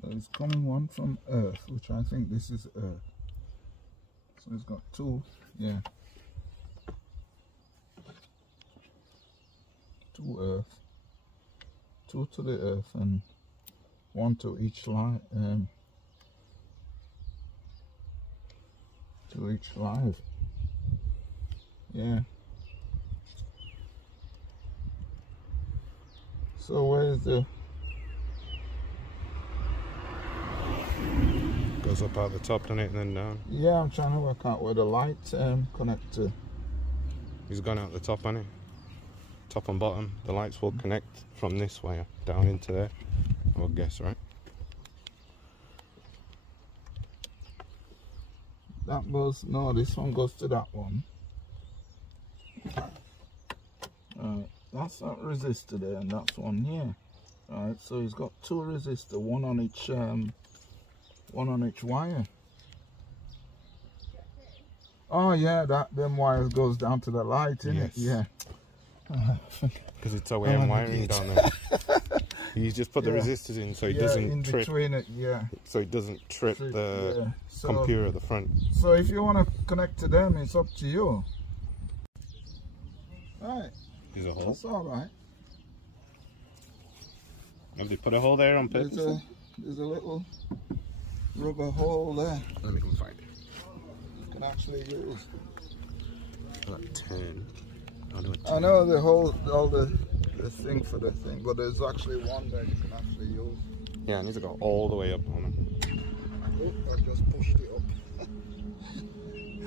So it's coming one from Earth, which I think this is Earth. So it's got two, yeah. Two Earth. Two to the Earth and one to each line. To each live. Yeah. So where's the... Goes up at the top, doesn't it, and then down? Yeah, I'm trying to work out where the lights connect to. He's gone out the top, hasn't he? Top and bottom. The lights will connect from this way down into there. I would guess, right? That goes, no, this one goes to that one. Right, that's that resistor there, and that's one here. Right, so he's got two resistors, one on each wire. Oh yeah, them wires goes down to the light, innit? Yes. Yeah. Because it's OEM wiring down there. You just put the resistors in so it doesn't in trip. Between it, yeah. So it doesn't trip the computer at the front. So if you want to connect to them, it's up to you. Right. There's a hole. That's all right. Have they put a hole there on purpose? There's a little rubber hole there. Let me go find it. You can actually use. About 10. I'll do it. I know the whole, all the thing for the thing, but there's actually one that you can actually use. Yeah, I need to go all the way up on it. Oh, I just pushed it up.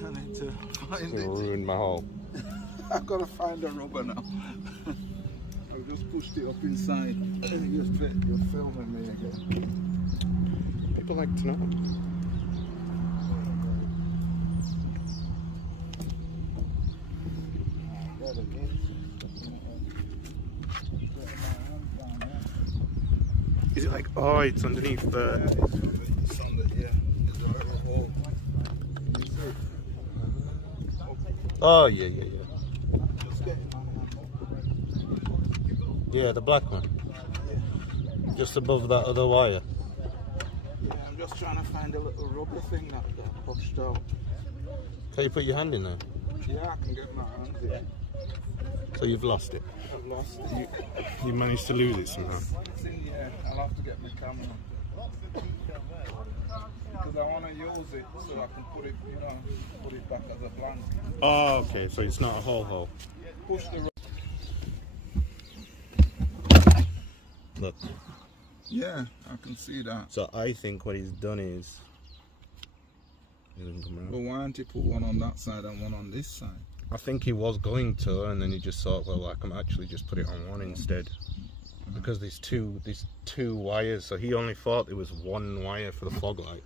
I need to find it. Ruined my hole. I've got to find a rubber now. I've just pushed it up inside. You're filming me again. People like to know. Is it like, oh, it's underneath the... It's on the, yeah, there's a little hole. Oh, yeah, yeah, yeah. Just getting my hand. Yeah, the black one. Just above that other wire. Yeah, I'm just trying to find a little rubber thing that pushed out. Can you put your hand in there? Yeah, I can get my hand in. So you've lost it? I've lost it. You managed to lose it somehow? It's in here. I'll have to get my camera. Because I want to use it so I can put it, you know, put it back as a blank. Oh, okay, so it's not a hole. Push the... Look. Yeah, I can see that. So I think what he's done is... He doesn't come around. But why don't you put one on that side and one on this side? I think he was going to, and then he just thought, well, I can actually just put it on one instead. Because there's two wires, so he only thought there was one wire for the fog light.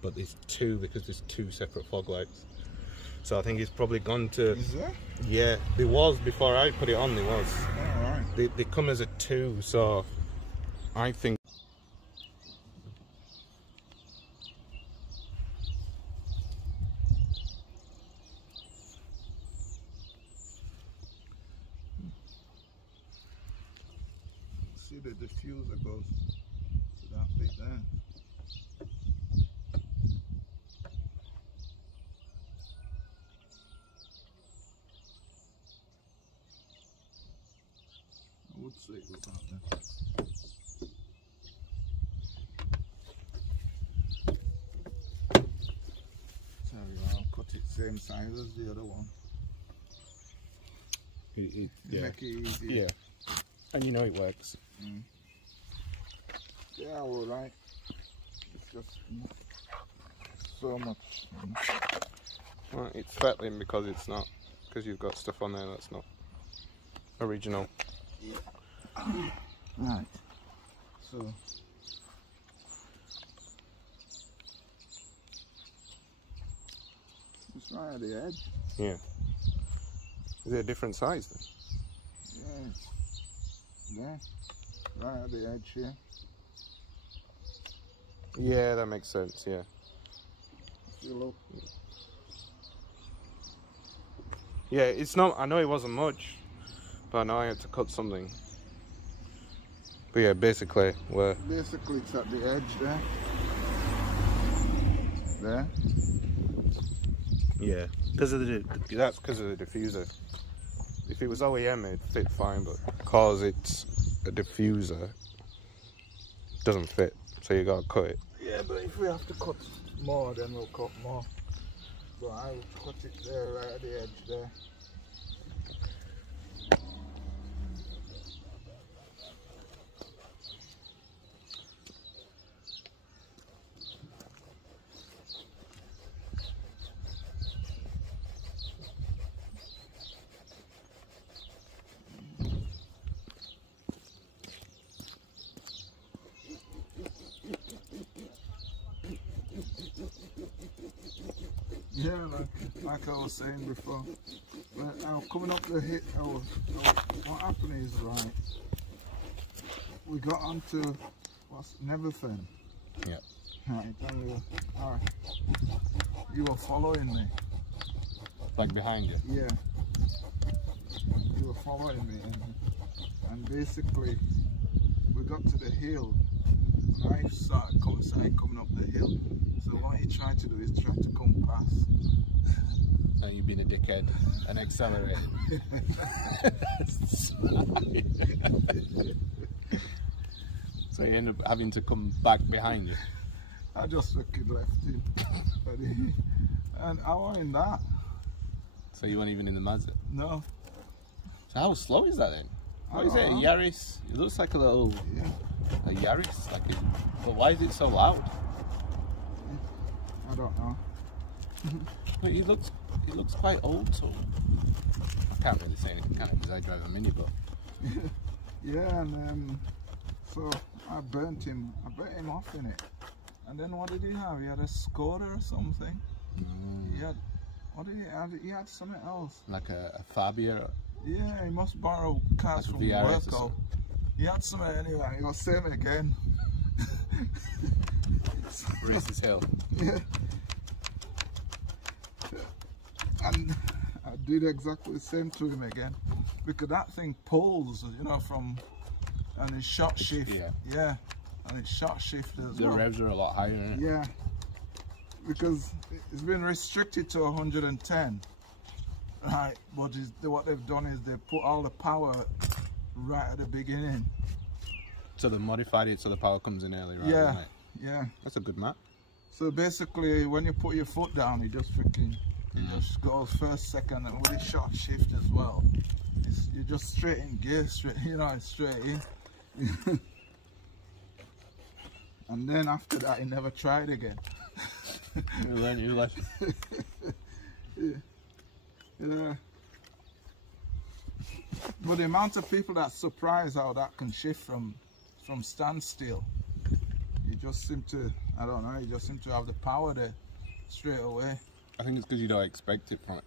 But there's two, because there's two separate fog lights. So I think he's probably gone to... Is there? Yeah, there was, before I put it on, there was. Oh, right. They come as a two, so I think... See the diffuser goes to that bit there. I would say it was out there. Sorry, I'll cut it same size as the other one. Yeah. Make it easier. Yeah. And you know it works. Yeah, all right. It's just so much. Well, it's fettling because it's not, because you've got stuff on there that's not original. Right. So it's right at the edge. Yeah. Is it a different size then? Yeah. Yeah. Right at the edge here. Yeah, that makes sense, yeah. If you look. Yeah, it's not, I know it wasn't much, but I know I had to cut something. But yeah, basically we're... Basically it's at the edge there. There. Yeah, because of that's because of the diffuser. If it was OEM, it'd fit fine, but because it's a diffuser, it doesn't fit. So you gotta cut it. Yeah, but if we have to cut more, then we'll cut more. But I will cut it there, right at the edge there. Yeah, like I was saying before, now coming up the hill, what happened is, right, we got onto, what's Neverfen. Yeah. Right, and you were following me. Like behind you? Yeah. You were following me, and basically, we got to the hill, and I started coming up the hill. So what he tried to do is try to come past. And you've been a dickhead and accelerated. So you end up having to come back behind you. I just fucking left him. And I wasn't in that. So you weren't even in the Mazda? No. So how slow is that then? What is it, a Yaris? It looks like a little... Yeah. A Yaris? Like but why is it so loud? I don't know. But it looks quite old, so I can't really say anything, can I? Because I drive a Mini, but yeah, and so I burnt him off in it. And then what did he have? He had a Skoda or something. He had, what did he have? He had something else. Like a Fabia. Yeah, he must borrow cars from VRS work. He had something anyway. He was saying it again. Race as hell. Yeah. And I did exactly the same to him again, because that thing pulls, you know, and it's short shift. Yeah, and it's short shift as well. The revs are a lot higher, isn't it? Yeah, because it's been restricted to 110, right? But what they've done is they put all the power right at the beginning. So they modified it so the power comes in early, right? Yeah, yeah. That's a good map. So basically, when you put your foot down, it just freaking... It just goes first, second, and with a short shift as well. You're just straight in gear, straight in. And then after that, he never tried again. You learn your lesson. Yeah. But the amount of people that's surprised how that can shift from standstill, you just seem to, I don't know, you just seem to have the power there straight away. I think it's because you don't expect it from it.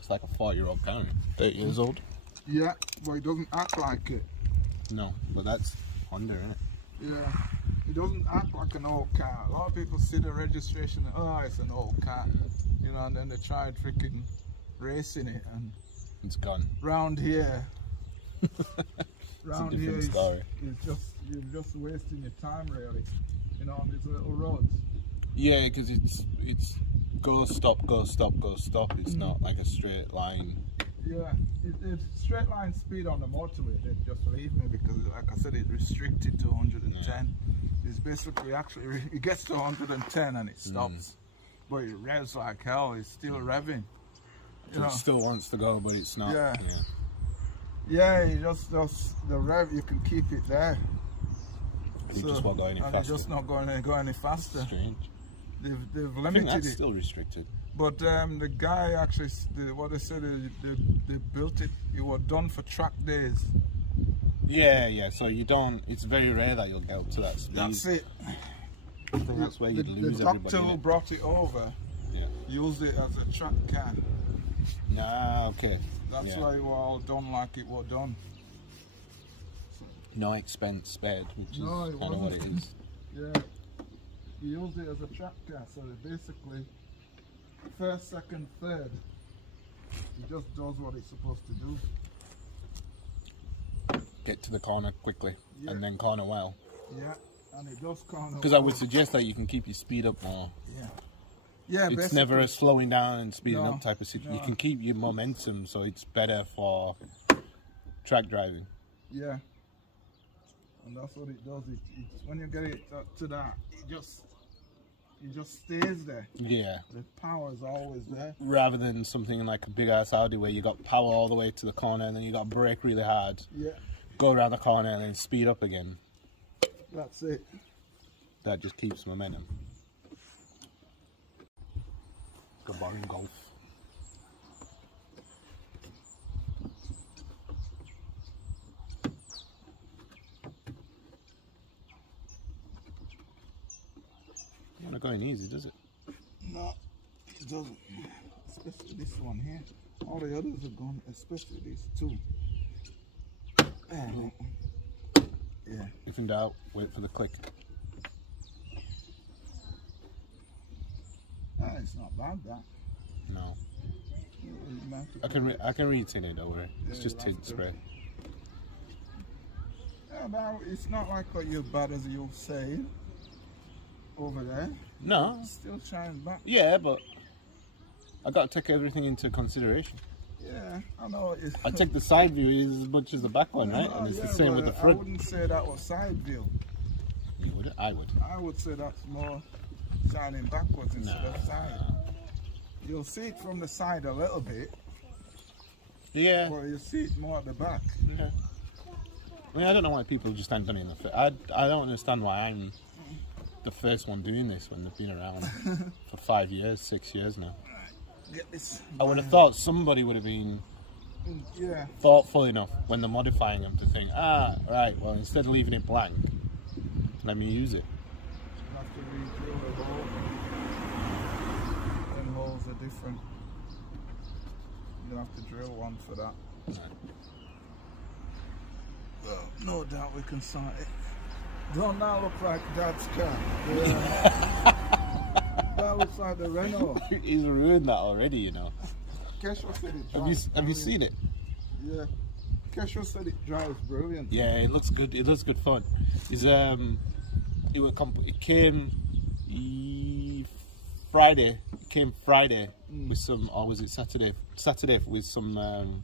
It's like a 40-year-old car, 30 years old. Yeah, but it doesn't act like it. No, but that's Honda, isn't it? Yeah, it doesn't act like an old car. A lot of people see the registration and, oh, it's an old car. You know, and then they tried freaking racing it, and it's gone. Round here, round here is you're just wasting your time, really. You know, on these little roads. Yeah, because it's go stop, go stop, go stop. It's not like a straight line. Yeah, it's straight line speed on the motorway. They just leave me because, like I said, it's restricted to 110. Yeah. It's basically actually it gets to 110 and it stops, but it revs like hell. It's still revving. So it still wants to go, but it's not. Yeah. Yeah, you just the rev. You can keep it there. It just won't go any faster. It's just not going to go any faster. Strange. They've limited I think that's it. Still restricted. But the guy actually, what they said, they built it. It was done for track days. Yeah. So you don't. It's very rare that you'll get up to that speed. That's it. I think that's where you'd lose everybody. The doctor who brought it over, used it as a track car. Ah, okay. That's why it was all done like it was done. No expense spared, which is kind of what it is. Yeah. He used it as a track car, so basically, first, second, third, it just does what it's supposed to do. get to the corner quickly Yeah. and then corner well. Yeah, and it does corner. Because I would suggest that you can keep your speed up more. Yeah. Yeah, It's basically. never a slowing down and speeding No, up type of situation. no. You can keep your momentum, so it's better for track driving. Yeah. And that's what it does. It's when you get it to that, it just stays there. Yeah. The power is always there. Rather than something like a big ass Audi where you got power all the way to the corner and then you got to brake really hard, Yeah, go around the corner and then speed up again. that's it. That just keeps momentum. The boring golf. Not going easy, does it? No, it doesn't. Especially this one here. All the others are gone, especially these two. Yeah. If in doubt, wait for the click. Ah, it's not bad, that. No. You might have I to- can re-tin it, don't worry. It's Yeah, just you'll tint have to. spray. Yeah, but it's not like what you're bad as you say over there. No. It's still shines back. Yeah, but I got to take everything into consideration. Yeah, I know. It's, I take the side view as much as the back one, right? Oh, And it's yeah, the same with the but I front. wouldn't say that was side view. You would? I would. I would say that's more shining backwards instead of side. You'll see it from the side a little bit, Yeah. but you'll see it more at the back. Yeah. I mean, I don't know why people just haven't done it in the I don't understand why I'm the first one doing this when they've been around for 5 years, 6 years now. Get this. I would have thought somebody would have been Yeah. thoughtful enough when they're modifying them to think, right, well, instead of leaving it blank, let me use it. You have to re-drill the hole. Them holes are different. You have to drill one for that. Right. Well, no doubt we can sort it. Don't that look like Dad's car? Yeah. That looks like the Renault. He's ruined that already, you know. Kesha said it Have drives you seen it? Yeah. Kesha said it drives brilliant. Yeah, it looks good. It looks good fun. It came Friday. It came Friday with some, or was it Saturday? Saturday with some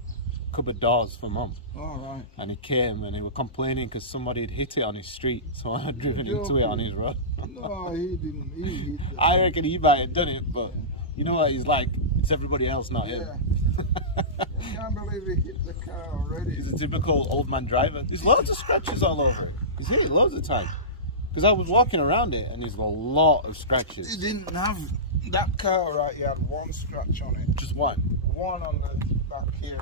cupboard doors for Mum. All right. And he came and he was complaining because somebody had hit it on his street, so I had driven into it on his road. No, he didn't. He hit it. I reckon he might have done it, but you know what he's like? It's everybody else, not him. Yeah. I can't believe he hit the car already. He's a typical old man driver. There's loads of scratches all over it. Because he hit it loads of time. Because I was walking around it and there's a lot of scratches. He didn't have that car right. He had one scratch on it. Just one. One on the back here.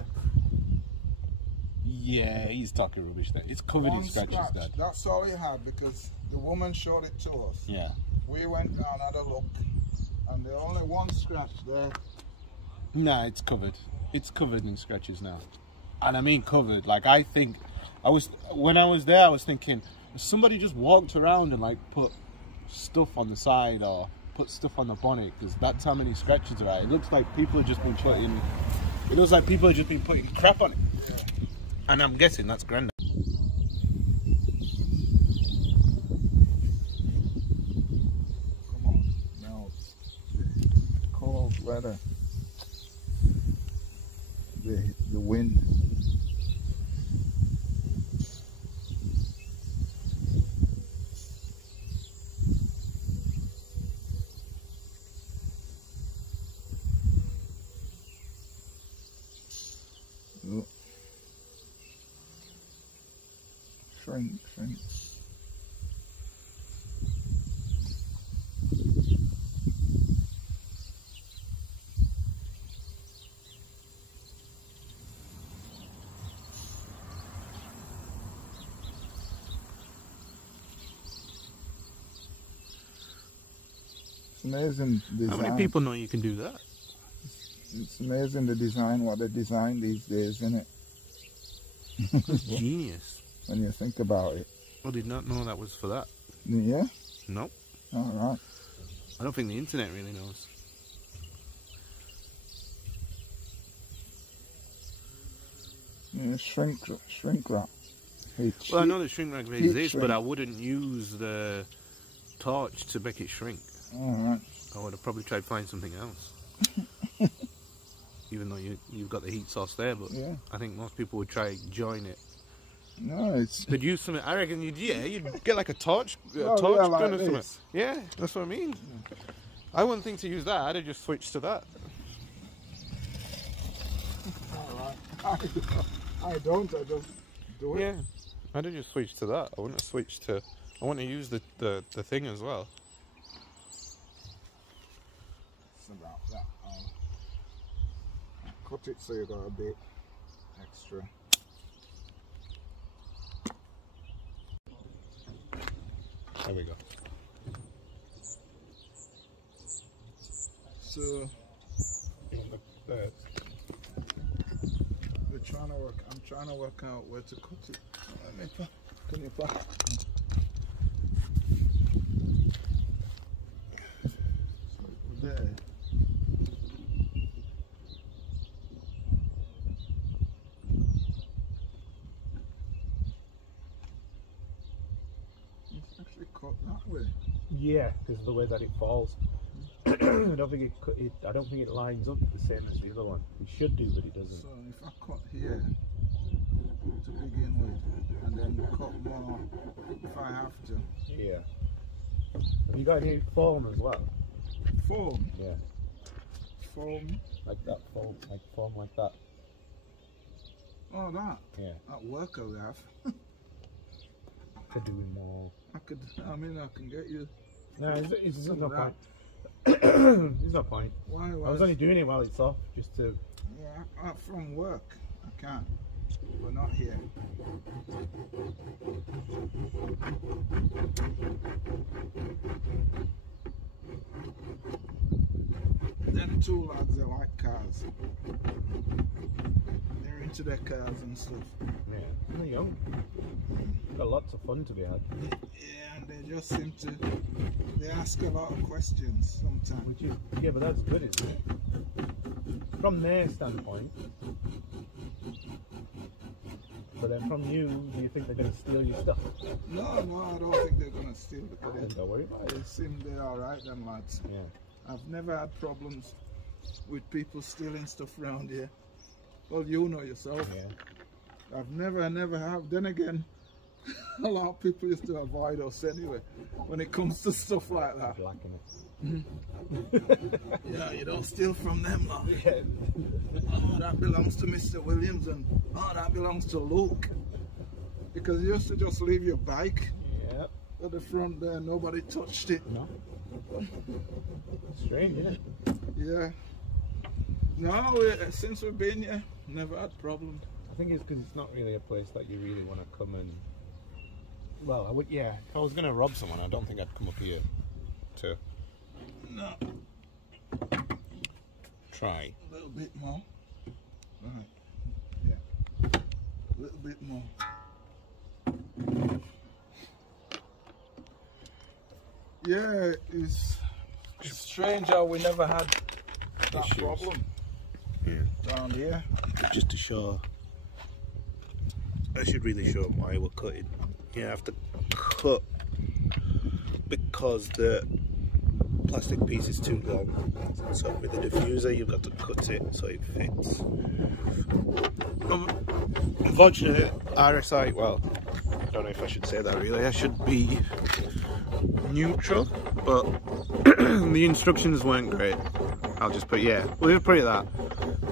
Yeah, he's talking rubbish there. It's covered in scratches, Dad. That's all he had because the woman showed it to us. Yeah. We went down, had a look, and the only one scratch there. Nah, it's covered. It's covered in scratches now. And I mean covered. Like, I think, when I was there, I was thinking, somebody just walked around and like put stuff on the side or put stuff on the bonnet, because that's how many scratches there are. It looks like people have just been putting, crap on it. Yeah. And I'm guessing that's Grandad. Come on, now it's cold weather. The wind. Oh. Shrink. It's amazing design. How many people know you can do that? It's amazing the design, what they design these days, isn't it? That's genius. When you think about it. I did not know that was for that. Yeah? Nope. All right. I don't think the internet really knows. Yeah, shrink wrap. Well, I know the shrink wrap exists, shrink. but I wouldn't use the torch to make it shrink. Alright. I would have probably tried to find something else. Even though you've got the heat source there, but Yeah. I think most people would try join it. No, it's... Could use something. I reckon you'd get like a torch, Oh, torch yeah, like gun or something. this. Yeah, that's what I mean. I wouldn't think to use that. I'd have just switched to that. Alright. I don't, I just do it. Yeah, I'd have just switched to that. I wouldn't have switched to. I want to use the thing as well. It's about that. Cut it so you got a bit extra. There we go. So we're trying to work. I'm trying to work out where to cut it. Can you pack? So there. It's actually cut that way. Yeah, because of the way that it falls. I don't think it lines up the same as the other one. It should do, but it doesn't. So if I cut here to begin with, and then cut more if I have to. Yeah. Have you got any foam as well? Foam. Yeah. Foam. Like that foam, like that. Oh, that. Yeah. That worker we have. Could do more. I mean, I can get you. No, it's no that. point. There's no point. Why? I was only doing it while it's off, just to. Yeah, from work, I can. But not here. Them two lads, they like cars. They're into their cars and stuff. Yeah, they're young. Got lots of fun to be had. Yeah, and they just seem to. They ask a lot of questions sometimes. Which is, yeah, but that's good, isn't it? From their standpoint. But then from you, do you think they're going to steal your stuff? No, I don't think they're going to steal Then it. don't worry about They it. seem they're alright, them lads. Yeah. I've never had problems with people stealing stuff around here. Well, you know yourself. Yeah. I've never have. Then again, a lot of people used to avoid us anyway when it comes to stuff like that. Lacking it. Yeah, you don't steal from them, lot. Yeah. Oh, that belongs to Mr. Williams, and oh, that belongs to Luke. Because you used to just leave your bike Yeah. at the front there, nobody touched it. No. Strange, isn't it? Yeah. No, since we've been here, never had problems. I think it's because it's not really a place that you really want to come and. Well, I would. Yeah. If I was going to rob someone, I don't think I'd come up here to No. try. A little bit more. Right. Yeah. A little bit more. Yeah, it's strange how we never had that Issues. problem down here. Just to show. I should really show them why we're cutting. You have to cut because the plastic piece is too long. So with the diffuser, you've got to cut it so it fits. Unfortunately, RSI, well, I don't know if I should say that really. I should be neutral, but the instructions weren't great. I'll just put, yeah, we'll just put it that.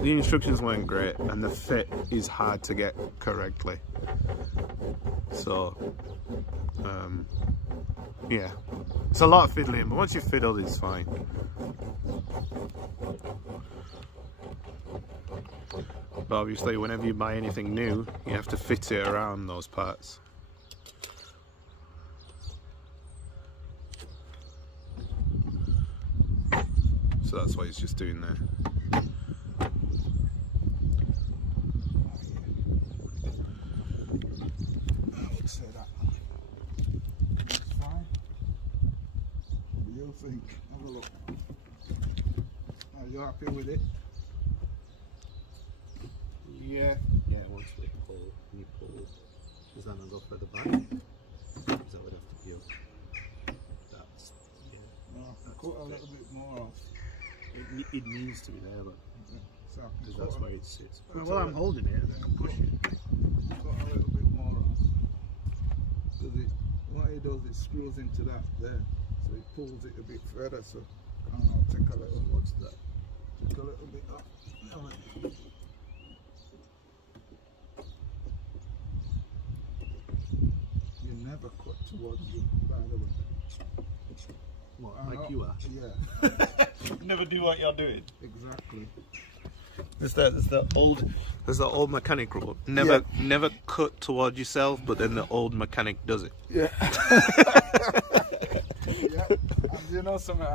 The instructions weren't great, and the fit is hard to get correctly. So, yeah, it's a lot of fiddling, but once you fiddle, it's fine. But obviously, whenever you buy anything new, you have to fit it around those parts. So that's what it's just doing there. I would say that. That's fine. What do you think? Have a look. Are you happy with it? Yeah. Yeah, once we pull, you pull. Because then I'll go right? So we'd have to peel. That's, yeah. No, cut a little bit more off. It needs to be there, but because that's where it sits. Well, I'm holding it, and then I'm pushing. Cut a little bit more off. Because what it does, it screws into that there, so it pulls it a bit further. So I'll take a little. What's that? Take a little bit up. You never cut towards you, by the way. What, like you are? Yeah. Never do what you're doing. Exactly. There's the old mechanic rule. Never cut towards yourself, but then the old mechanic does it. Yeah. Yeah. And you know something?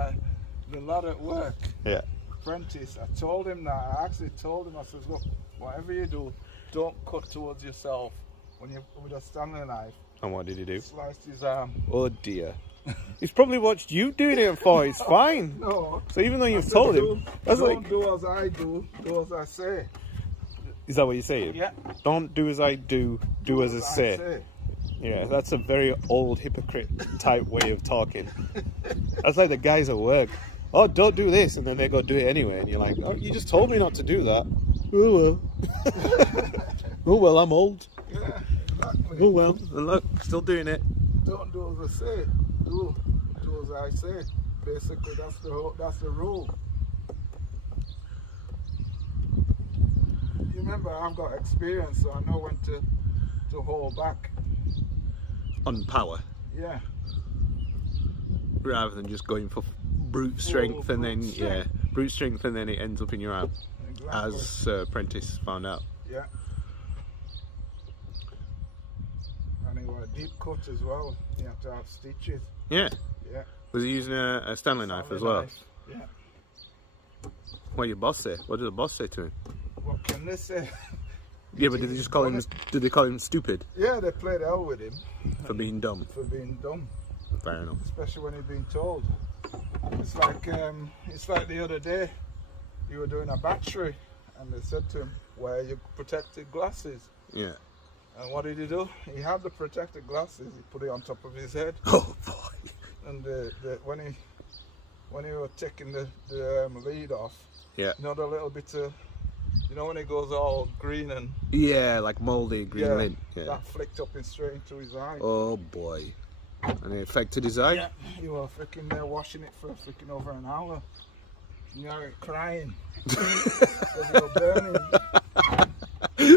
The lad at work. Yeah. Apprentice. I told him that. I actually told him. I said, look, whatever you do, don't cut towards yourself when you with a Stanley knife. And what did he do? Sliced his arm. Oh dear. He's probably watched you doing it before. It's fine. No. So even though you've told him, that's don't like. do as I do. Do as I say. Is that what you're saying? Yeah. Don't do as I do. Do as I say. Yeah, that's a very old hypocrite type way of talking. That's like the guys at work. Oh, don't do this, and then they go do it anyway, and you're like, oh, you just told me not to do that. Oh well. Oh well, I'm old. Yeah, exactly. Oh well, and look, still doing it. Don't do as I say. Do as I say. Basically, that's the rule. You remember, I've got experience, so I know when to hold back. On power. Yeah. Rather than just going for brute strength and then brute strength and then it ends up in your arm, Exactly. as Prentice found out. Yeah. And it was a deep cut as well. You have to have stitches. Yeah. Yeah. Was he using a Stanley knife as well? Yeah. What did your boss say? What did the boss say to him? What can they say? Yeah, but did they just call him? Did they call him stupid Yeah, they played hell with him. for being dumb? For being dumb. Fair enough. Especially when he's been told. It's like the other day, you were doing a battery, and they said to him, "Wear your protective glasses." Yeah. And what did he do? He had the protective glasses. He put it on top of his head. Oh boy. And when he was taking the lead off, Yeah. you know the little bit of, you know when it goes all green and Yeah, like mouldy green lint. Yeah. that flicked up and straight into his eye. Oh boy. And it affected his eye? Yeah, you were freaking there washing it for freaking over an hour. You know, crying. Because you were burning.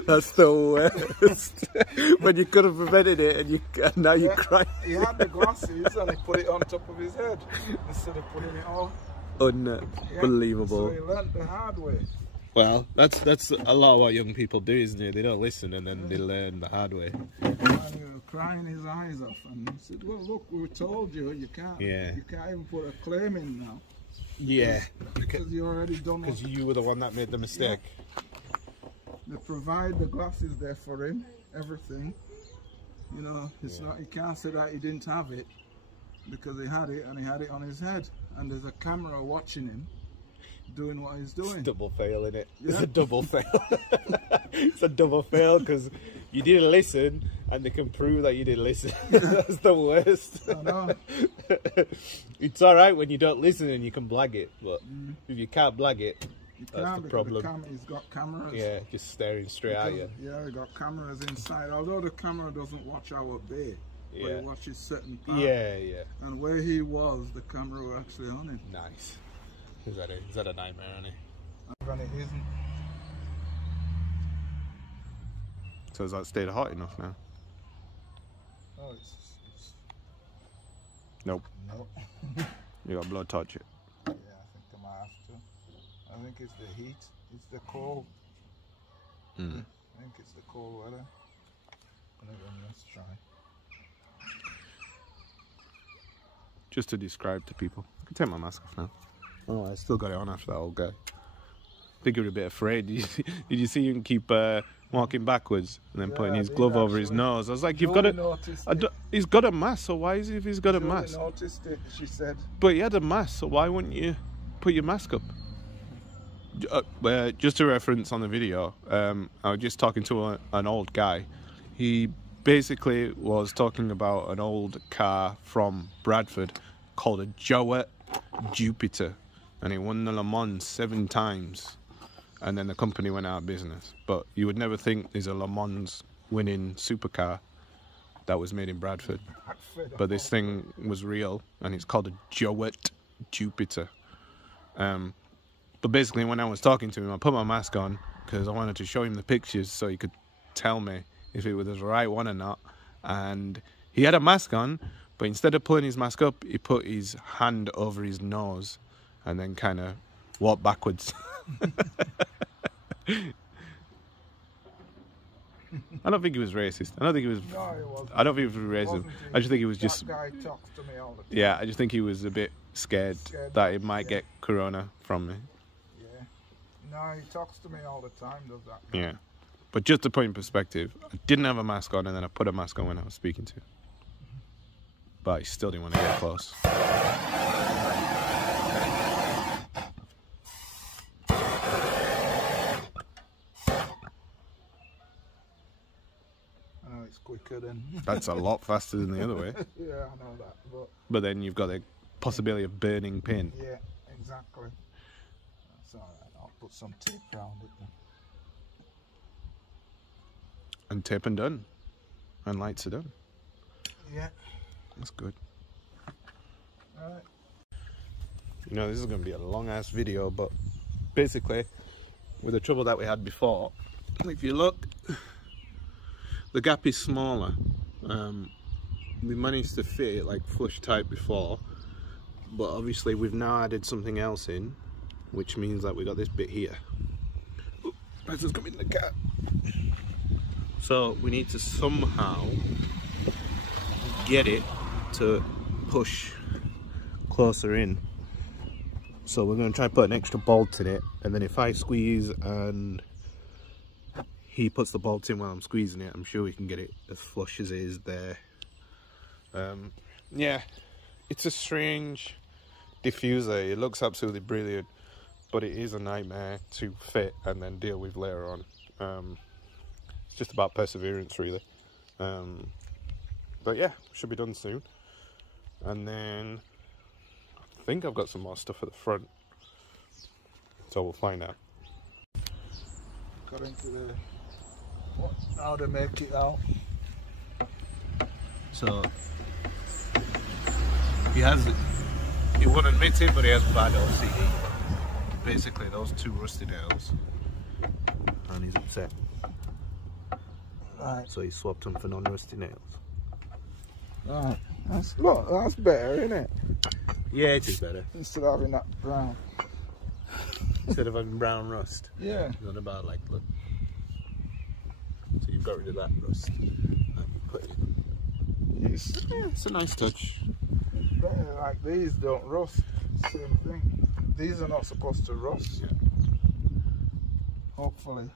That's the worst. When you could have prevented it and now you cry. He had the glasses and he put it on top of his head instead of putting it on. Unbelievable. So he learnt the hard way. Well, that's a lot of what young people do, isn't it? They don't listen and then they learn the hard way. And he was crying his eyes off, and he said, "Well, look, we told you can't. Yeah. You can't even put a claim in now Yeah. because you already done what." Because you were the one that made the mistake. They provide the glasses there for him, everything. You know, it's not. You can't say that he didn't have it because he had it and he had it on his head, and there's a camera watching him doing what he's doing. It's double fail, isn't it? Yeah. It's a double fail. It's a double fail because you didn't listen and they can prove that you didn't listen. That's the worst. I know. It's alright when you don't listen and you can blag it, but if you can't blag it, You that's can't the because problem. he's got cameras. Yeah, just staring straight at you. Yeah, he got cameras inside. Although the camera doesn't watch our bay, but Yeah. it watches certain parts. Yeah, yeah. And where he was, the camera was actually on him. Nice. Is that a nightmare, honey? And it isn't. So has that stayed hot enough now? Oh, it's Nope. no. You got to blow touch it. Yeah, I think I might have to. I think it's the heat. It's the cold. I think it's the cold weather. Let's try. Just to describe to people. I can take my mask off now. Oh, I still got it on after that old guy. I think you were a bit afraid. Did you see him keep walking backwards and then putting his glove over his nose? I was like, you've got to. He's got a mask, so why is it if he's got a mask? Noticed it, she said. But he had a mask, so why wouldn't you put your mask up? Just a reference on the video, I was just talking to an old guy. He basically was talking about an old car from Bradford called a Jowett Jupiter, and it won the Le Mans 7 times, and then the company went out of business. But you would never think there's a Le Mans winning supercar that was made in Bradford, but this thing was real, and it's called a Jowett Jupiter. But basically, when I was talking to him, I put my mask on because I wanted to show him the pictures so he could tell me if it was the right one or not. And he had a mask on, but instead of pulling his mask up, he put his hand over his nose and then kind of walked backwards. I don't think he was racist. I don't think he was. No, he wasn't. I don't think he was racist. I just think he was just. That guy talks to me all the time. Yeah, I just think he was a bit scared that he might get corona from me. Yeah. No, he talks to me all the time, does that guy. Yeah. But just to put in perspective, I didn't have a mask on, and then I put a mask on when I was speaking to him. But he still didn't want to get close. It's quicker than. That's a lot faster than the other way. Yeah, I know that. But then you've got the possibility of burning pin. Yeah, exactly. That's alright. I'll put some tape around it then. And tape and done. And lights are done. Yeah. That's good. Alright. You know, this is going to be a long ass video, but basically, with the trouble that we had before, if you look, the gap is smaller. We managed to fit it like flush tight before, but obviously we've now added something else in, which means that we got this bit here. That's just coming in the gap. So we need to somehow get it to push closer in. So we're going to try to put an extra bolt in it, and then if I squeeze and he puts the bolt in while I'm squeezing it, I'm sure we can get it as flush as it is there. Yeah, it's a strange diffuser. It looks absolutely brilliant, but it is a nightmare to fit and then deal with later on. It's just about perseverance, really. But yeah, should be done soon. And then I think I've got some more stuff at the front, so we'll find out. Got into the how to make it out. So he won't admit it, but he has bad OCD. Basically, those 2 rusty nails, and he's upset. Right. So he swapped them for non-rusty nails. Right. That's better, isn't it? Yeah, it is better. Instead of having that brown. Instead of having brown rust. Yeah. It's not about like, look. So you've got rid of that rust. And you put it in. It's a nice touch. Better, like these don't rust. Same thing. These are not supposed to rust. Yeah. Hopefully.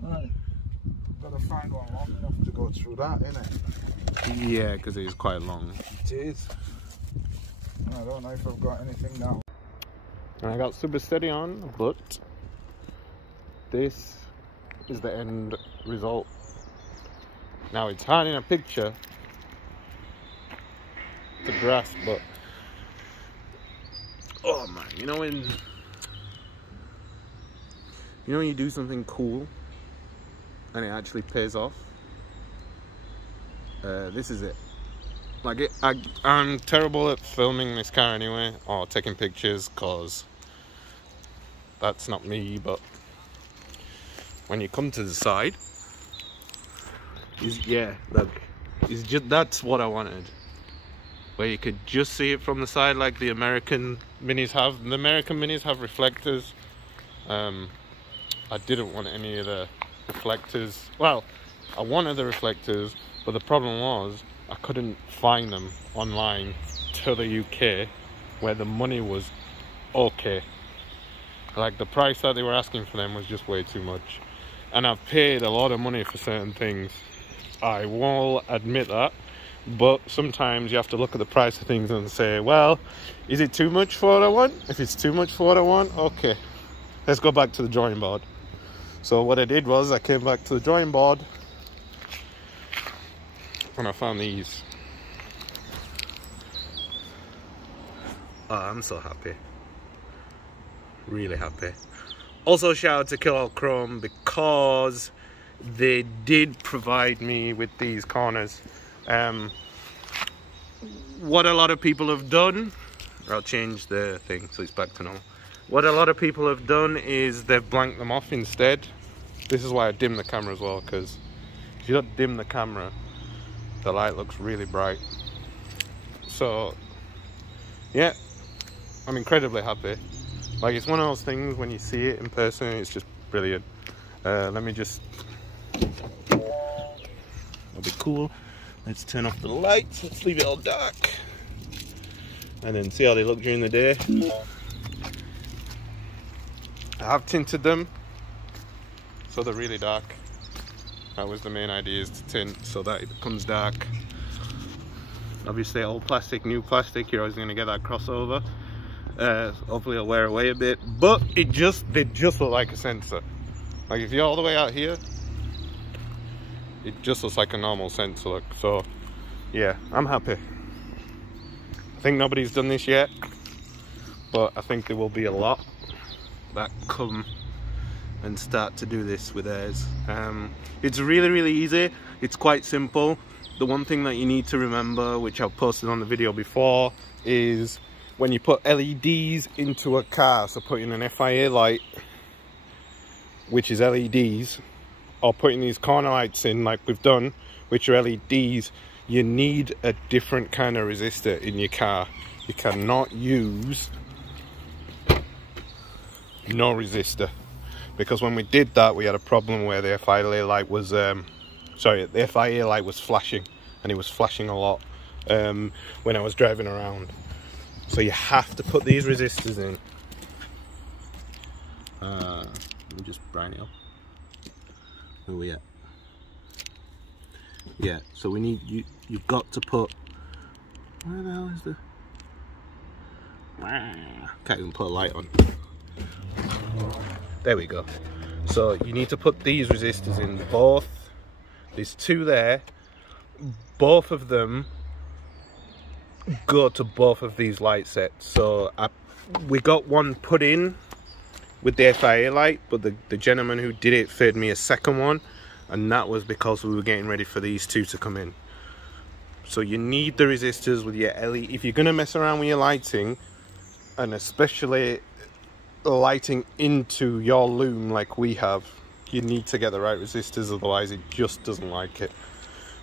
Right. Gotta find one long enough to go through that, innit? Yeah, because it is quite long. It is. I don't know if I've got anything now. And I got super steady on, but this is the end result. Now it's hard in a picture to grasp, but oh man, you know when you do something cool and it actually pays off? This is it. Like I'm terrible at filming this car anyway, or taking pictures, cause that's not me. But when you come to the side, that's what I wanted. Where you could just see it from the side, like the American Minis have. The American Minis have reflectors. I didn't want any of the reflectors. Well, I wanted the reflectors, but the problem was I couldn't find them online to the UK where the money was okay. Like the price that they were asking for them was just way too much. And I've paid a lot of money for certain things. I will admit that. But sometimes you have to look at the price of things and say, well, is it too much for what I want? If it's too much for what I want, okay, let's go back to the drawing board. So what I did was I came back to the drawing board and I found these. Oh, I'm so happy. Really happy. Also, shout out to Kill All Chrome because they did provide me with these corners. What a lot of people have done, I'll change the thing so it's back to normal. What a lot of people have done is they've blanked them off instead. This is why I dim the camera as well, because if you don't dim the camera, the light looks really bright. So, yeah, I'm incredibly happy. Like, it's one of those things when you see it in person, it's just brilliant. Let me just, that'll be cool. Let's turn off the lights, let's leave it all dark. And then see how they look during the day. I have tinted them, so they're really dark. That was the main idea, is to tint so that it becomes dark. Obviously old plastic, new plastic, you're always going to get that crossover. Hopefully it'll wear away a bit, but they just look like a sensor. Like, if you're all the way out here, it just looks like a normal sensor look. So yeah, I'm happy. I think nobody's done this yet, but I think there will be a lot that come and start to do this with theirs. It's really easy. It's quite simple. The one thing that you need to remember, which I've posted on the video before, is when you put LEDs into a car, so putting an FIA light, which is LEDs, or putting these corner lights in like we've done, which are LEDs, you need a different kind of resistor in your car. You cannot use no resistor, because when we did that, we had a problem where the FIA light was the FIA light was flashing, and it was flashing a lot when I was driving around. So you have to put these resistors in. Let me just brine it up. Where are we at? Yeah, so we need, you've got to put, where the hell is the, can't even put a light on. There we go. So you need to put these resistors in, both. There's two there. Both of them go to both of these light sets. So we got one put in with the FIA light, but the gentleman who did it fitted me a second one, and that was because we were getting ready for these two to come in. So you need the resistors with your LED. If you're going to mess around with your lighting, and especially lighting into your loom like we have, you need to get the right resistors, otherwise it just doesn't like it.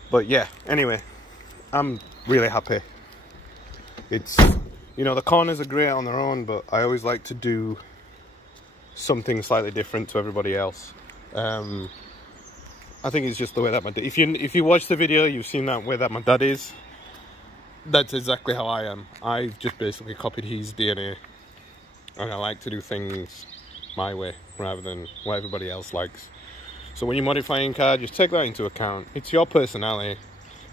But yeah, anyway, I'm really happy. It's, you know, the corners are great on their own, but I always like to do something slightly different to everybody else. I think it's just the way that my dad, if you watch the video, you've seen that way that my dad is. That's exactly how I am. I've just basically copied his DNA, and I like to do things my way rather than what everybody else likes. So when you're modifying car, just take that into account. It's your personality.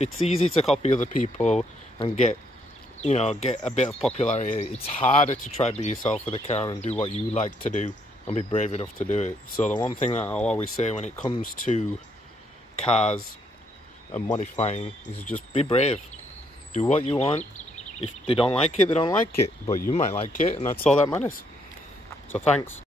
It's easy to copy other people and get a bit of popularity. It's harder to try to be yourself with a car and do what you like to do and be brave enough to do it. So the one thing that I'll always say when it comes to cars and modifying is just be brave. Do what you want. If they don't like it, they don't like it, but you might like it, and that's all that matters. So thanks.